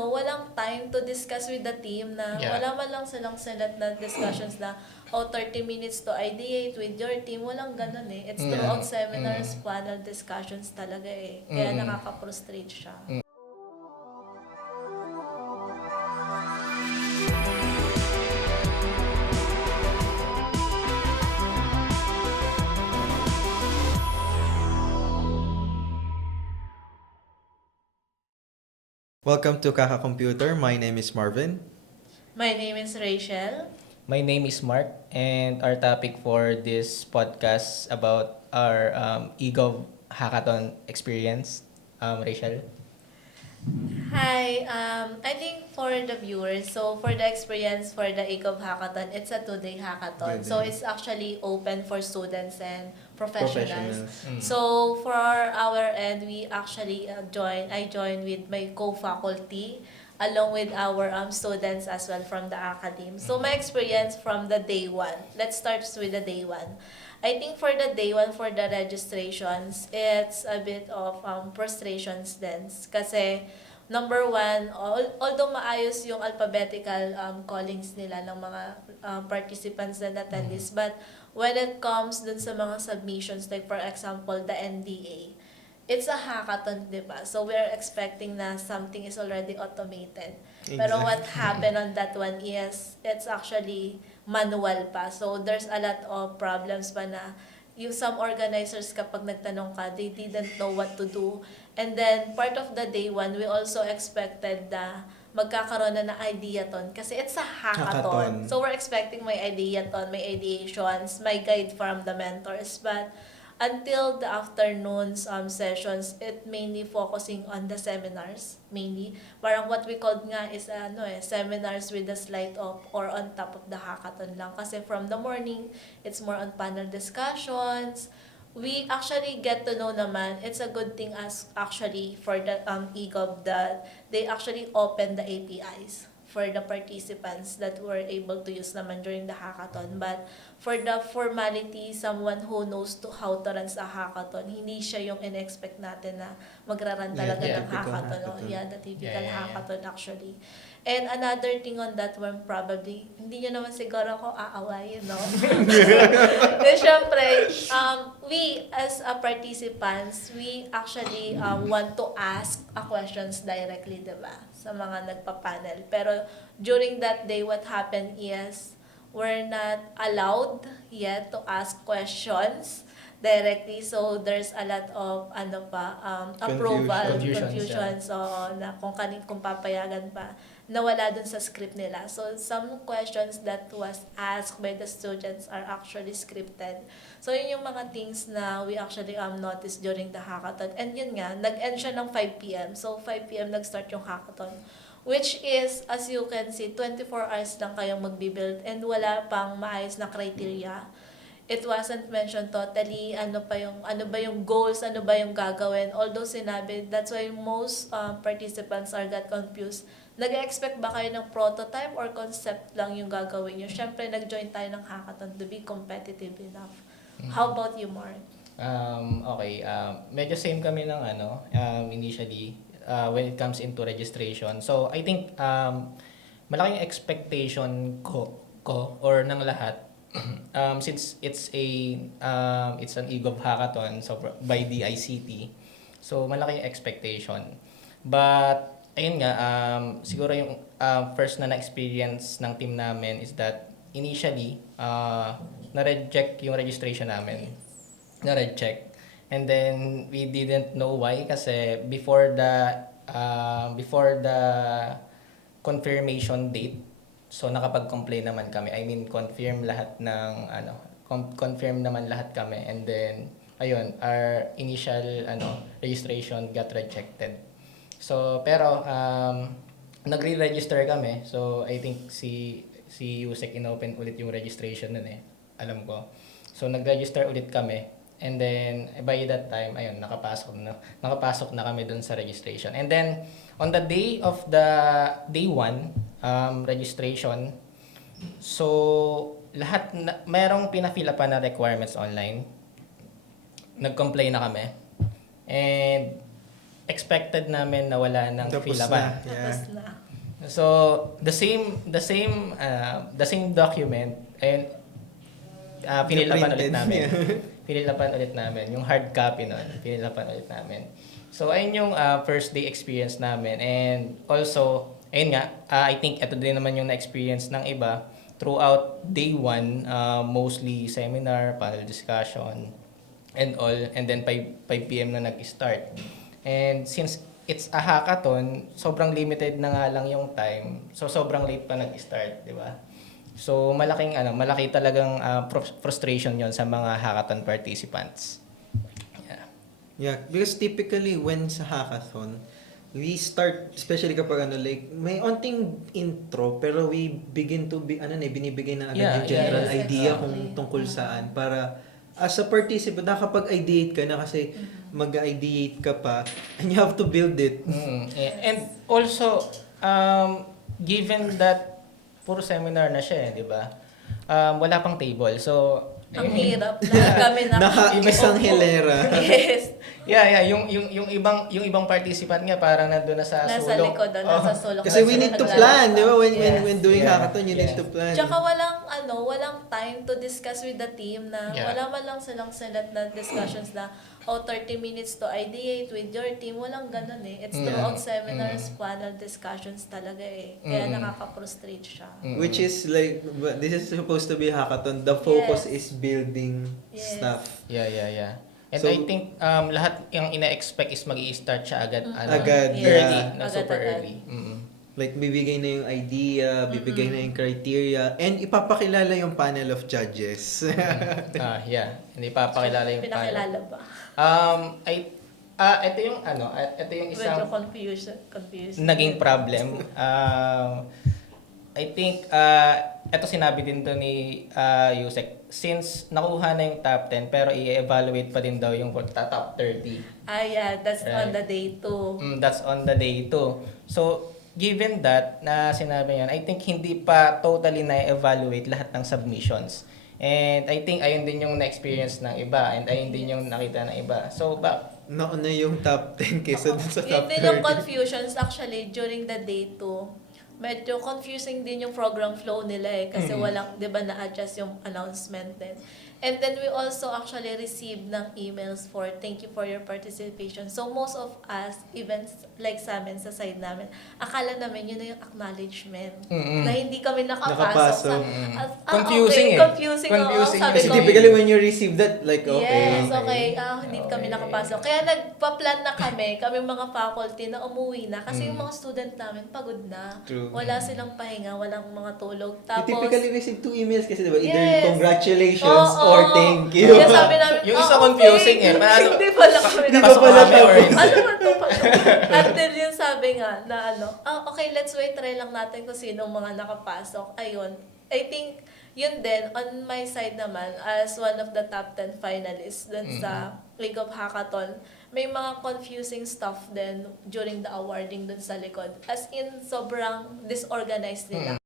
walang time to discuss with the team na wala man lang silang select na discussions na 30 minutes to ideate with your team. Walang ganun eh. It's throughout seminars, panel discussions talaga eh. Kaya nakaka-frustrate siya. Welcome to Kaka Computer. My name is Marvin. My name is Rachel. My name is Mark, and our topic for this podcast about our EGOV hackathon experience. Rachel? Hi, I think for the viewers, so for the experience for the ECOV Hackathon, it's a 2-day hackathon. So it's actually open for students and professionals. So for our end, we actually I joined with my co-faculty along with our students as well from the academy. So my experience from the day one, let's start with the day one. I think for the day one, for the registrations, it's a bit of frustrations then. Kasi, number one, although maayos yung alphabetical callings nila ng mga participants na attendees, but when it comes dun sa mga submissions, like for example, the NDA, it's a hackathon, di ba? So we're expecting na something is already automated. Pero what happened on that one is, it's actually manual pa. So there's a lot of problems pa na yung some organizers kapag nagtanong ka, they didn't know what to do. And then part of the day one, we also expected na magkakaroon na ng ideathon kasi it's a hackathon. So we're expecting may ideathon, may ideations, may guide from the mentors. But until the afternoons sessions, it mainly focusing on the seminars, mainly. Parang what we called nga is seminars with a slide of or on top of the hackathon lang. Kasi from the morning, it's more on panel discussions. We actually get to know naman, it's a good thing as actually for the EGOV that they actually open the APIs for the participants that were able to use naman during the hackathon. But for the formality, someone who knows how to run a hackathon, hindi siya yung in-expect natin na magra-run talaga ng hackathon. The typical hackathon actually. And another thing on that one, probably, hindi nyo naman siguro ako aawayin, no? Then, syempre, we as a participants, we actually want to ask questions directly, diba? Sa mga nagpa-panel. Pero during that day, what happened is, we're not allowed yet to ask questions directly. So there's a lot of approval, confusion. So na kung papayagan pa, nawala dun sa script nila. So some questions that was asked by the students are actually scripted. So yun yung mga things na we actually noticed during the hackathon. And yun nga, nag-end siya ng 5 p.m. So 5 p.m. nag-start yung hackathon. Which is, as you can see, 24 hours lang kayong magbibuild and wala pang maayos na criteria. It wasn't mentioned totally ano ba yung goals, ano ba yung gagawin. Although sinabi, that's why most participants are got confused. Nag-expect ba kayo ng prototype or concept lang yung gagawin nyo? Siyempre, nag-join tayo ng hackathon to be competitive enough. How about you, Mark? Okay, medyo same kami ng initially when it comes into registration. So I think malaking expectation ko or ng lahat since it's an EGOV hackathon so by DICT. So malaki yung expectation. But ayun nga siguro yung first na experience ng team namin is that initially na-reject yung registration namin. Na-reject. And then we didn't know why kasi before the confirmation date, so nakapag-complain naman kami. I mean, confirm naman lahat kami. And then ayun, our initial registration got rejected. So pero nagre-register kami. So I think si USEC inopen ulit yung registration nun alam ko. So nag-register ulit kami. And then, by that time, ayun, nakapasok na kami dun sa registration. And then, on the day of the day 1 registration, so, merong pinafila pa na requirements online. Nag-complain na kami. And, expected namin na wala ng Tapos Philaban. na. Tapos Yeah. na. So the same document and pinilapan ulit Printed. namin. Yeah. Pinilapan ulit namin yung hard copy nun. Pinilapan ulit namin. So ayun yung first day experience namin, and also ayun nga, I think ito din naman yung na-experience ng iba throughout day 1, mostly seminar, panel discussion, and all. And then 5 p.m. na nag-start. And since it's a hackathon, sobrang limited na nga lang yung time. So sobrang late pa nag-start, di ba? So malaki talagang frustration 'yon sa mga hackathon participants. Yeah. Yeah, because typically when sa hackathon, we start, especially kapag like, may onting intro, pero we begin to binibigay na agad Yeah, yung general yes, idea exactly. kung tungkol saan, para as a participant, nakapag-ideate ka na kasi mag-ideate ka pa, and you have to build it. Yeah. And also, given that puro seminar na siya, di ba? Wala pang table. So, Ang hirap na kami na Isang hilera. Yes. yeah, yung ibang participant nga parang nandoon na sa Nasa sulok. likod, nasa sulok. Kasi we need to plan, di ba? When doing Yeah. hackathon, you need Yeah. to plan. Tsaka walang time to discuss with the team na Yeah. wala man lang silang selet na discussions na 30 minutes to ideate with your team. Walang ganun eh. It's throughout seminars, panel discussions talaga eh. Kaya nakaka-frustrate siya. Which is like, this is supposed to be hackathon. The focus Yes. is building Yes. stuff. Yeah. And So- I think lahat yung ina-expect is mag-i-start siya agad. Agad, Early. yeah. Na super Agad-agad. early. Like, bibigay na yung idea, bibigay na yung criteria, and ipapakilala yung panel of judges. Yeah. Hindi papakilala yung Pinakilala ba? ito yung isang Medyo confused. naging problem. I think, ito sinabi din to ni Yusek. Since nakuha na yung top 10, pero i-evaluate pa din daw yung top 30. Yeah, that's on Right. the day 2. That's on the day 2. So, given that, na sinabi yan, I think hindi pa totally na-evaluate lahat ng submissions. And I think ayun din yung na-experience ng iba, and ayun din yung nakita ng iba. So, Nauna yung top 10 kesa dun sa Yun top din yung 30. confusions actually during the day 2. Medyo confusing din yung program flow nila eh. Kasi walang, di ba, na-adjust yung announcement din. And then we also actually received ng emails for thank you for your participation. So most of us, even like sa amin, sa side namin, akala namin yun na yung acknowledgement. Mm-mm. Na hindi kami nakapasok. Nakapasok. Confusing okay, eh. confusing. Confusing Sabi Kasi ko, typically when you receive that, like, okay. Yes, okay. Hindi Okay. kami nakapasok. Kaya nagpa-plan na kami mga faculty na umuwi na kasi yung mga student namin pagod na. True. Wala silang pahinga, walang mga tulog. You Tapos, typically receive 2 emails kasi, diba? Either Yes. congratulations Oo, or oo. thank you. Kaya sabi namin, Yung isa okay. confusing eh. Paano? Hindi pala kami Hindi pa Pasok pala kami or tapos. hindi? Ano ba ito pa? Until yun sabi nga na okay, let's wait, try lang natin kung sinong mga nakapasok. Ayun. I think, yun din, on my side naman, as one of the top 10 finalists dun sa League of Hackathon, may mga confusing stuff din during the awarding dun sa likod. As in, sobrang disorganized nila.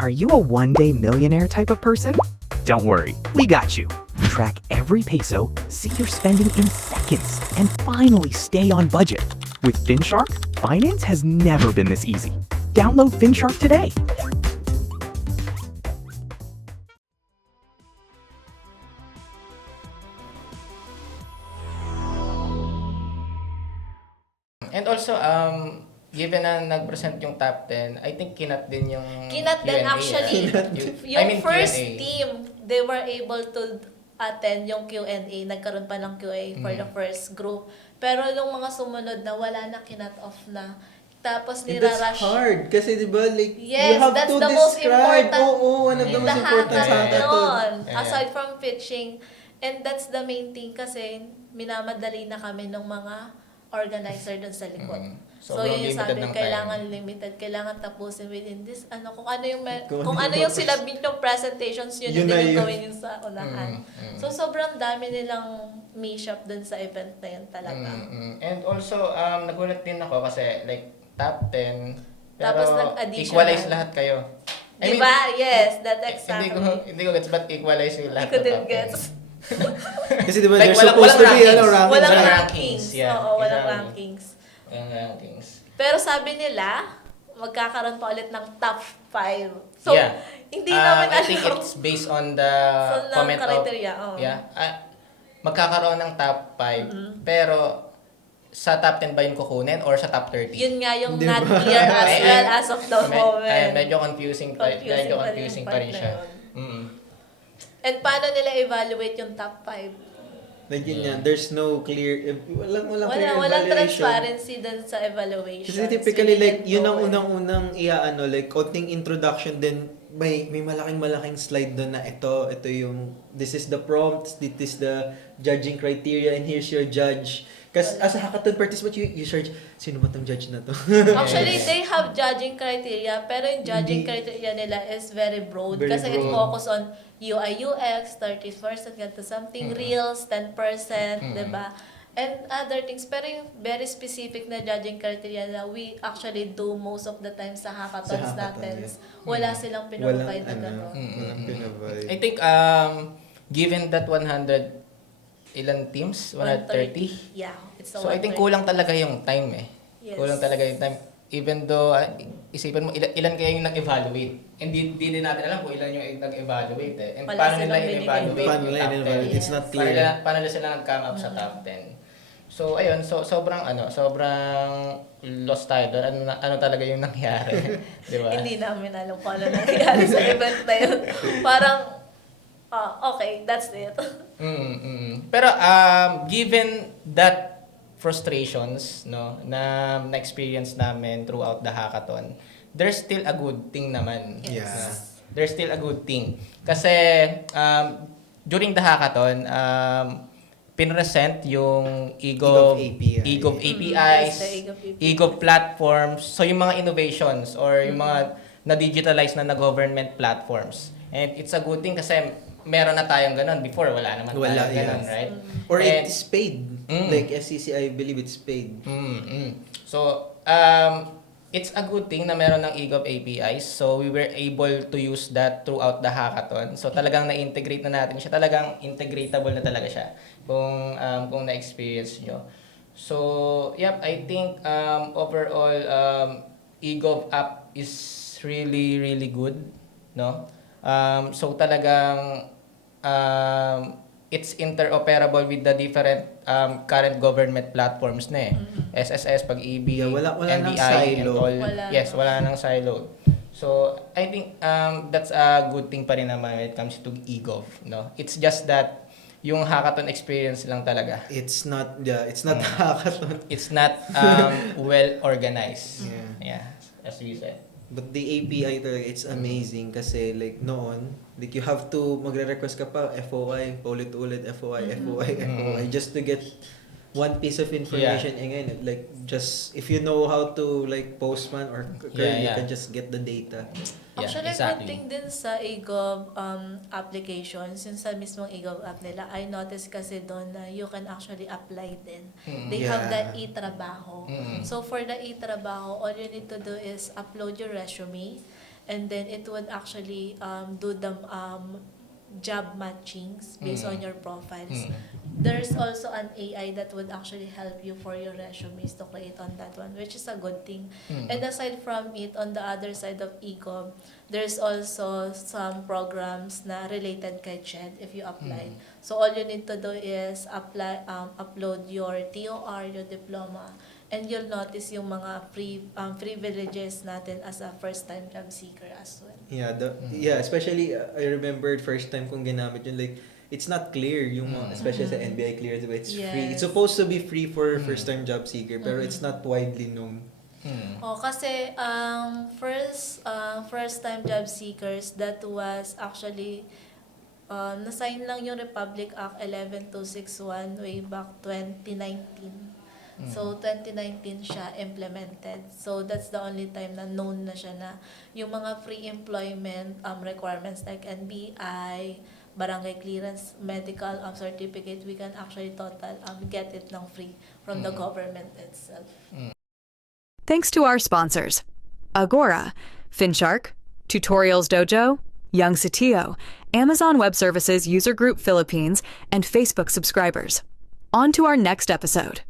Are you a one-day millionaire type of person? Don't worry, we got you. Track every peso, see your spending in seconds, and finally stay on budget. With FinShark, finance has never been this easy. Download FinShark today. And also, given na nag-present yung top 10, I think kinat din yung Kinat din Q&A, actually. right? Yung first Q&A. team, they were able to attend yung Q&A. Nagkaroon pa ng Q&A for the first group. Pero yung mga sumunod na, wala na, kinat off na. Tapos And that's nirarush. hard. Kasi, diba, like, Yes, you have that's to the most describe. important Oo, one of the in most the important hackathon. hackathon. Yeah. Aside from pitching. And that's the main thing kasi minamadali na kami ng mga organizer dun sa likod. So Sobrang yun yung limited sabi, ng time. kailangan limited, kailangan tapusin within this, kung ano yung, Kung kung ano ano yung yung sinabit yung presentations, yun Yun din na yung yun. gawin yun sa unahan. So sobrang dami nilang mishap dun sa event na yun talaga. And also, nagulat din ako kasi like top 10, pero Tapos nag-additional. equalize lahat kayo. Diba? Yes, that Hindi exactly. ko gets, but equalize yung Hindi lahat ko ng din top 10. gets. Kasi di ba, Like, there's supposed to be, rankings. rankings. Walang Walang rankings. rankings, yeah. Oo, walang Exactly. rankings. Walang rankings. Pero sabi nila, magkakaroon pa ulit ng top 5. So, Yeah. hindi namin I alam. think it's based on the So, ng comment of... criteria, oo. Yeah. Magkakaroon ng top 5. Pero, sa top 10 ba yun kukunin or sa top 30? Yun nga yung Di not ba? clear as Ay, well as of the moment. medyo confusing pa Confusing pa rin rin siya. part na Mm. And paano nila evaluate yung top 5? Like yun yan, there's no clear, walang clear Walang evaluation. transparency dun sa evaluation. Kasi typically, like, yun ang unang-unang like, konting introduction din, may malaking slide doon na ito yung, this is the prompt, this is the judging criteria, and here's your judge. Kasi as a hackathon participant, you search, sino ba tong judge na to? Actually, they have judging criteria, pero yung judging Hindi. criteria nila is very broad. Very Kasi it broad. focus on UI, UX, 30% ganito something, Reels, 10%, diba? And other things. Pero yung very specific na judging criteria na we actually do most of the time sa hackathons Sa hackathon, natin, yeah. wala silang pinoprovide na gano'n. Walang pinaprovide. I think, given that 100, ilan teams? 130? Yeah, it's a So, I think 130. kulang talaga yung time eh. Yes. Kulang talaga yung time. Even though, isipin mo, ilan kaya yung nag-evaluate? Hindi din natin alam kung ilan yung nag-evaluate eh. And Wala paano silang nila binigay. in-evaluate Paano yung nila top 10? in-evaluate? It's not clear. Paano nila sila nag-come up sa top 10? So, ayun. So, sobrang lost tayo doon. Ano talaga yung nangyari? Di ba? Hindi namin alam kung ano nangyari sa event na yun. Parang, okay, that's it. Pero given that frustrations na experience namin throughout the hackathon, there's still a good thing naman. Yes. No? There's still a good thing. Kasi during the hackathon, pinresent yung EGOV API. EGOV Yes, APIs, the EGOV API. EGOV platforms, so yung mga innovations or yung mga na-digitalize na government platforms. And it's a good thing kasi meron na tayong ganun. Before, wala naman tayong ganun, yes. right? Or And- it's paid. Like FCC, I believe it's paid. So, it's a good thing na meron ng EGOV APIs. So, we were able to use that throughout the hackathon. So, talagang na-integrate na natin siya. Talagang integratable na talaga siya kung na-experience nyo. So, yep, I think overall, EGOV app is really, really good. No? So, talagang it's interoperable with the different current government platforms na eh. SSS, Pag-ibig, Yeah, wala nang NBI, and silo. all. Wala Yes, na. wala nang silo. So, I think that's a good thing pa rin naman when it comes to EGOV. No? It's just that yung hackathon experience lang talaga. It's not hackathon. It's not well organized. Yeah. Yeah, as we said. But the API talaga, it's amazing kasi like noon, like you have to magre-request ka pa FOI, paulit-ulit FOI, FOI just to get one piece of information. And ngayon, like just if you know how to like Postman or curl, you can just get the data. Yeah, Actually, exactly. good thing din sa EGOV applications, yung sa mismong EGOV app nila, I noticed kasi doon na you can actually apply din. They have the Yeah. e-trabaho. So for the e-trabaho, all you need to do is upload your resume and then it would actually do the job matchings based on your profiles. There's also an AI that would actually help you for your resumes to create on that one, which is a good thing. And aside from it, on the other side of EGOV, there's also some programs na related kay CHED if you apply. So all you need to do is upload your TOR, your diploma, and you'll notice yung mga privileges natin as a first-time job seeker as well. Yeah, especially I remember first time kong ginamit yun, like it's not clear yung especially sa NBI clearance, but it's free. It's Yes. supposed to be free for first time job seeker pero it's not widely known. Oh, kasi first time job seekers, that was actually na-sign lang yung Republic Act 11261 way back 2019. So 2019 siya implemented. So that's the only time na known na siya na yung mga free employment requirements like NBI, barangay clearance, medical certificate, we can actually total get it ng free from the government itself. Thanks to our sponsors, Agora, Finshark, Tutorials Dojo, Young Satio, Amazon Web Services User Group Philippines, and Facebook subscribers. On to our next episode.